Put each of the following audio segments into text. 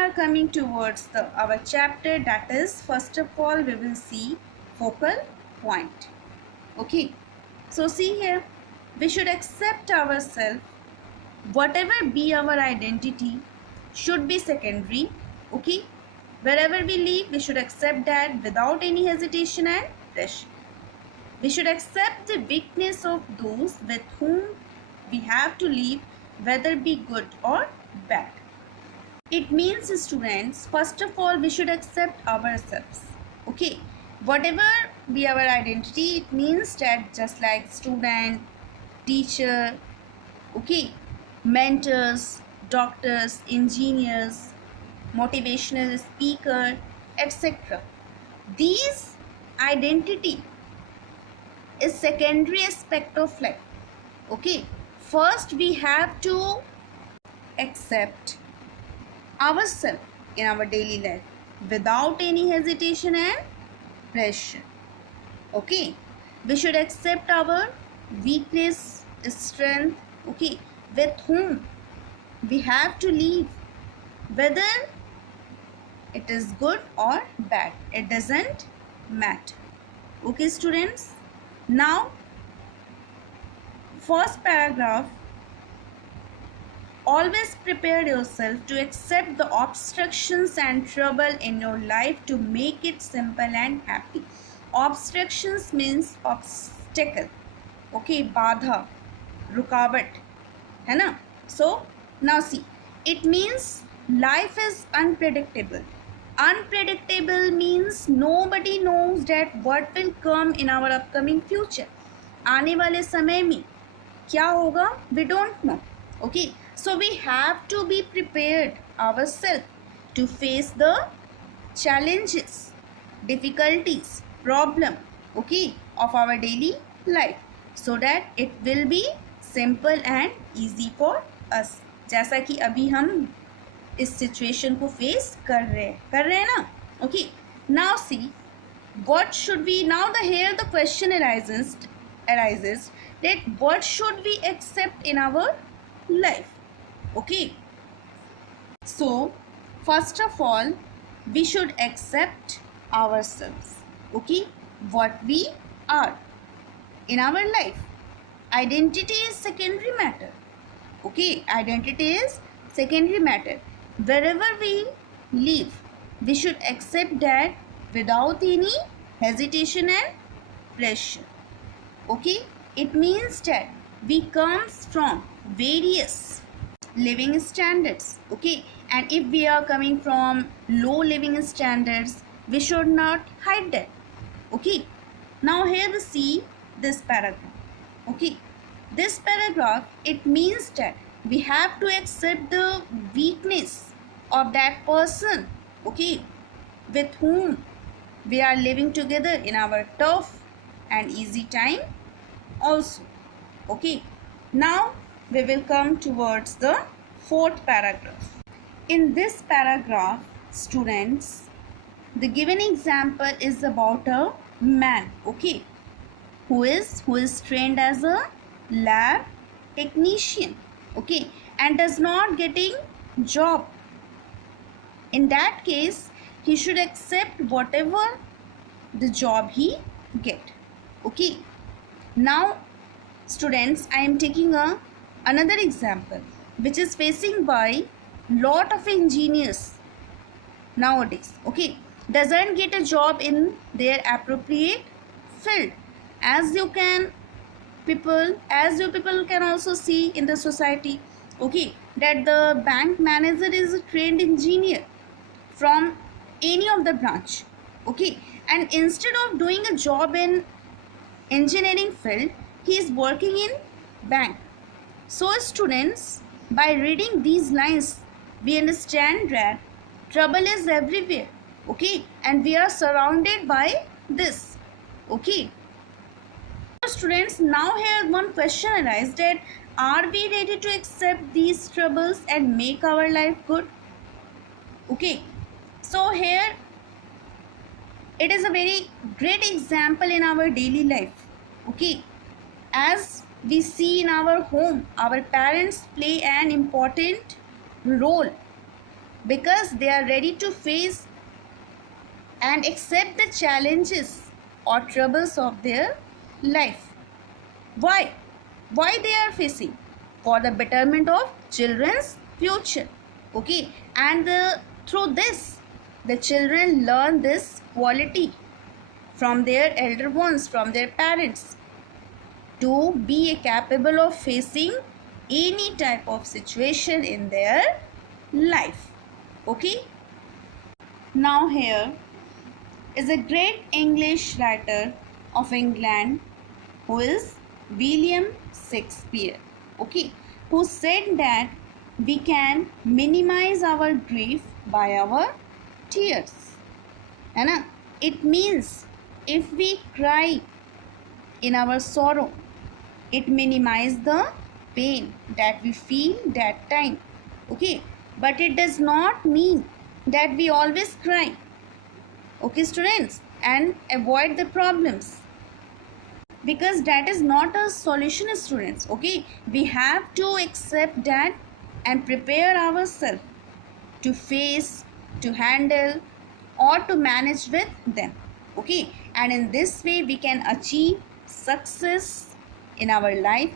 are coming towards our chapter, that is, first of all we will see focal point. Okay, so see here, we should accept ourselves. Whatever be our identity should be secondary. Okay, wherever we live, we should accept that without any hesitation and pressure. We should accept the weakness of those with whom we have to live, whether be good or bad. It means, students, first of all we should accept ourselves. Okay, whatever be our identity, it means that just like student, teacher, okay, mentors, doctors, engineers, motivational speaker, etc. These identity is secondary aspect of life. Okay, first we have to accept ourselves in our daily life without any hesitation and pressure. Okay, we should accept our weakness, strength, okay, with whom we have to live, whether it is good or bad, it doesn't matter. Okay, students, now first paragraph, always prepare yourself to accept the obstructions and trouble in your life to make it simple and happy. Obstructions means obstacle, okay, बाधा, रुकावट, है ना? So now see, it means life is unpredictable. Unpredictable means nobody knows that what will come in our upcoming future. आने वाले समय में क्या होगा, we don't know. Okay, so we have to be prepared ourselves to face the challenges, difficulties, problem, okay, of our daily life, so that it will be simple and easy for us. जैसा कि अभी हम इस situation को face कर रहे हैं ना. Okay, now see, what should we, now the here the question arises that what should we accept in our life. Okay, so first of all we should accept ourselves, okay, what we are in our life. Identity is secondary matter. Okay, identity is secondary matter. Wherever we live, we should accept that without any hesitation and pressure. Okay, it means that we comes from various living standards. Okay, and if we are coming from low living standards, we should not hide that. Okay, now here we see this paragraph. Okay, this paragraph, it means that we have to accept the weakness of that person, okay, with whom we are living together in our tough and easy time also. Okay, now we will come towards the fourth paragraph. In this paragraph, students, the given example is about a man, okay, who is trained as a lab technician, okay, and does not getting job. In that case, he should accept whatever the job he get. Okay, now students, I am taking another example which is facing by lot of engineers nowadays, okay, doesn't get a job in their appropriate field. As you people can also see in the society, okay, that the bank manager is a trained engineer from any of the branch, okay, and instead of doing a job in engineering field, he is working in bank. So students, by reading these lines, we understand that trouble is everywhere, okay, and we are surrounded by this. Okay, students, now here one question arises that are we ready to accept these troubles and make our life good? Okay, so here it is a very great example in our daily life. Okay, as we see in our home, our parents play an important role because they are ready to face and accept the challenges or troubles of their life. Why? Why they are facing? For the betterment of children's future. Okay, and through this, the children learn this quality from their elder ones, from their parents, to be capable of facing any type of situation in their life. Okay, now here is a great English writer of England who is William Shakespeare, okay, who said that we can minimize our grief by our tears. है ना? It means if we cry in our sorrow, it minimizes the pain that we feel that time. Okay, but it does not mean that we always cry. Okay, students, and avoid the problems, because that is not a solution, students. Okay, we have to accept that and prepare ourselves to face, to handle, or to manage with them. Okay, and in this way we can achieve success in our life.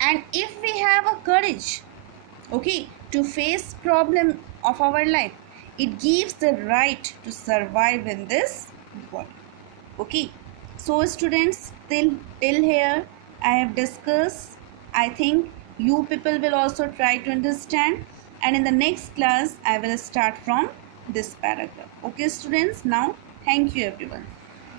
And if we have a courage, okay, to face problem of our life, it gives the right to survive in this world. Okay, so students, till here I have discussed. I think you people will also try to understand, and in the next class I will start from this paragraph. Okay students, now thank you everyone.